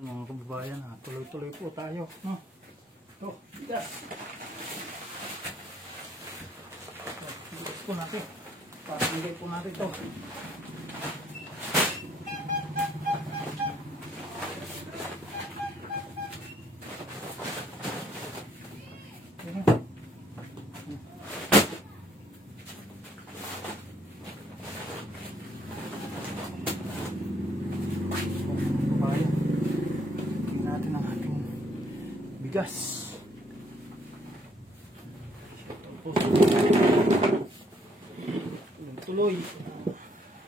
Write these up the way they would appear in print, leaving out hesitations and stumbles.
Mga kababayan, tuloy-tuloy po tayo, no? Ito, bigas. Bigas po natin. Parangay po natin ito. Bigas. Tuloy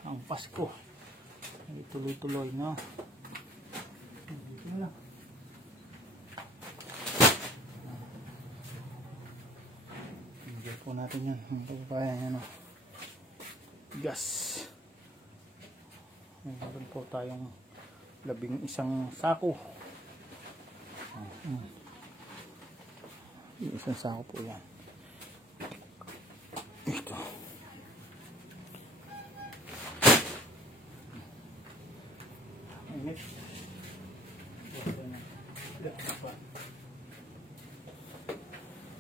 ang Pasko. Tuloy-tuloy, no? Bigyan po natin yan. Ano? Bigas. Meron po tayong 11 sako. Isang sako po yan. Ito.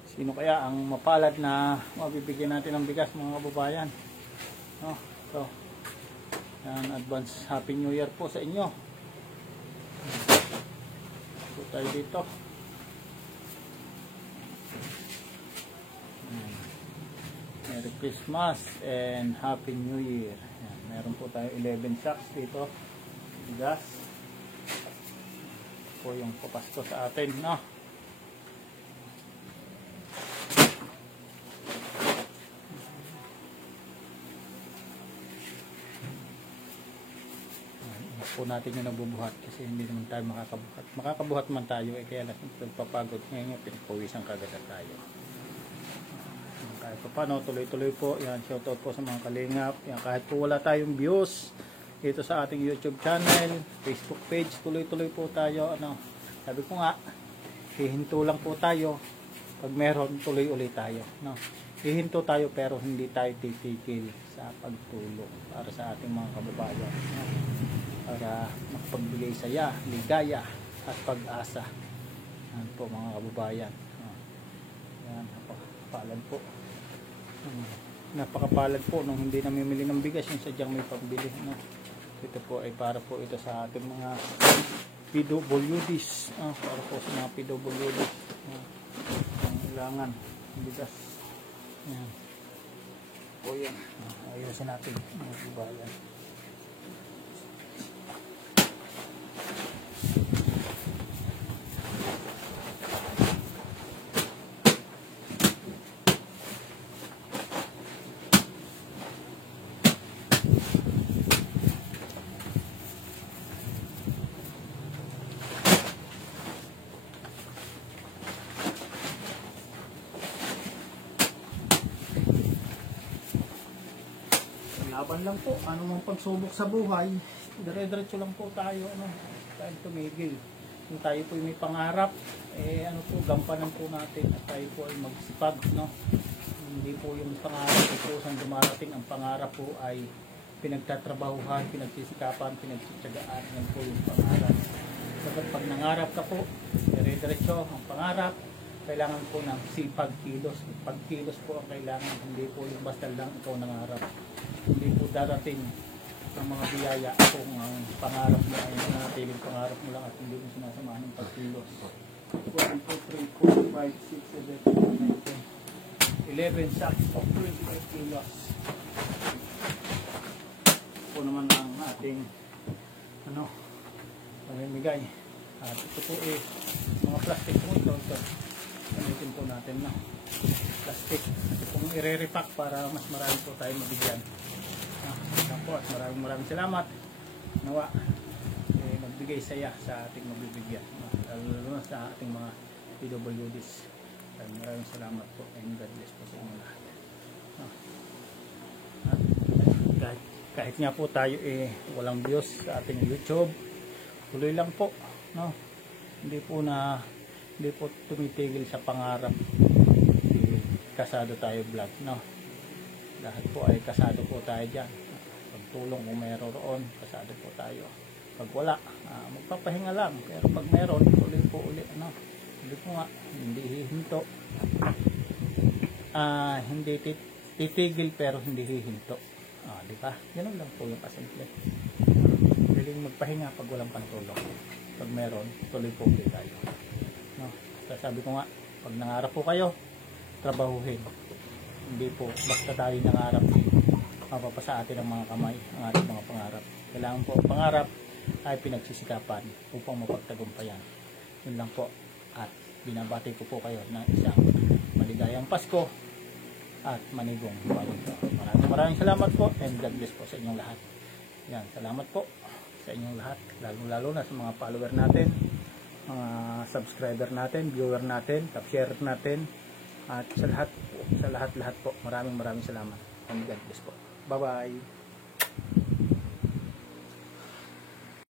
Sino kaya ang mapalad na mabibigyan natin ng bigas, mga kababayan? No? So, yan, advance Happy New Year po sa inyo. So, tayo dito. Merry Christmas and Happy New Year. Ayan, meron po tayo 11 sacks dito. Bigas. Po yung papasko sa atin, no? Po natin yung nagbubuhat kasi hindi naman tayo makakabuhat. Makakabuhat man tayo kaya lang nagpapagod ngayon, pinagpawisan kagad tayo. Kahit pa paano, tuloy-tuloy po. Yan, shoutout po sa mga kalingap. Yan, kahit po wala tayong views dito sa ating YouTube channel, Facebook page, tuloy-tuloy po tayo. Ano, sabi ko nga, hihinto lang po tayo. Pag meron, tuloy ulit tayo. No? Hihinto tayo pero hindi tayo titigil sa pagtulong para sa ating mga kababayan. No? Para makapagbigay saya, ligaya at pag-asa. Yan po, mga kababayan. Yan, napakapalad po. Napakapalad po nung hindi namimili ng bigas yung sadyang may pambili, no? Ito po ay para po ito sa ating mga PWDs, para po sa mga PWDs ang kailangan ng bigas. Yan po yan. Ayusin natin mga kababayan. Laban lang po, anumang pagsubok sa buhay, dire-diretso lang po tayo, ano, tayo tumigil. Kung tayo po may pangarap, ano po, gampanan po natin at tayo po ay magsipag, no? Hindi po yung pangarap po saan dumarating, ang pangarap po ay pinagtatrabahuhan, pinagsisikapan, pinagsitsagaan, yan po yung pangarap. Dapat pag nangarap ka po, dire-diretso ang pangarap, kailangan po ng sipag, kilos. Pagkilos po ang kailangan, hindi po yung basta lang ikaw nangarap. Hindi po darating ang mga biyaya kung ang pangarap mo ay nanatiling pangarap mo lang at hindi mo sinasamahan ng pagkilos. 1, 2, 3, 4, 5, 6, 7, 8, 9, 10, 11 sacks of 25 kilos. Po naman ang ating pamimigay. At ito po mga plastic po ito. Gamitin po natin, no? Plastic. Kasi kung i-repack para mas marami po tayo mabigyan. Po, at maraming salamat. Nawa, magbigay saya sa ating mabibigyan. Lalo na sa ating mga PWDs. Maraming salamat po. And God bless po sa inyo lahat. Kahit nga po tayo walang views sa ating YouTube, tuloy lang po, no? Hindi po tumitigil sa pangarap. Kasado tayo vlog, no? Lahat po ay kasado po tayo dyan. Pagtulong kung mayroon roon, kasado po tayo. Pag wala, magpapahinga lang. Pero pag meron, tuloy po uli. Ano? Hindi ko nga, hindi hihinto. Hindi titigil pero hindi hihinto. Di ba? Ganun lang po yung kasimple. Piling magpahinga pag walang pantulong. Pag meron, tuloy po ulit tayo. No? Sabi ko nga, pag nangarap po kayo, trabahuhin. Hindi po, basta tayo nangarap, mapapasa atin ang mga kamay, ang ating mga pangarap. Kailangan po ang pangarap ay pinagsisikapan upang mapagtagumpayan. Yun lang po. At binabati ko po kayo ng isang maligayang Pasko at manigong bagong taon. Maraming salamat po and God bless po sa inyong lahat. Yan, salamat po sa inyong lahat. Lalo na sa mga follower natin, mga subscriber natin, viewer natin, top share natin, at sa lahat po. Maraming salamat and God bless po. Bye bye.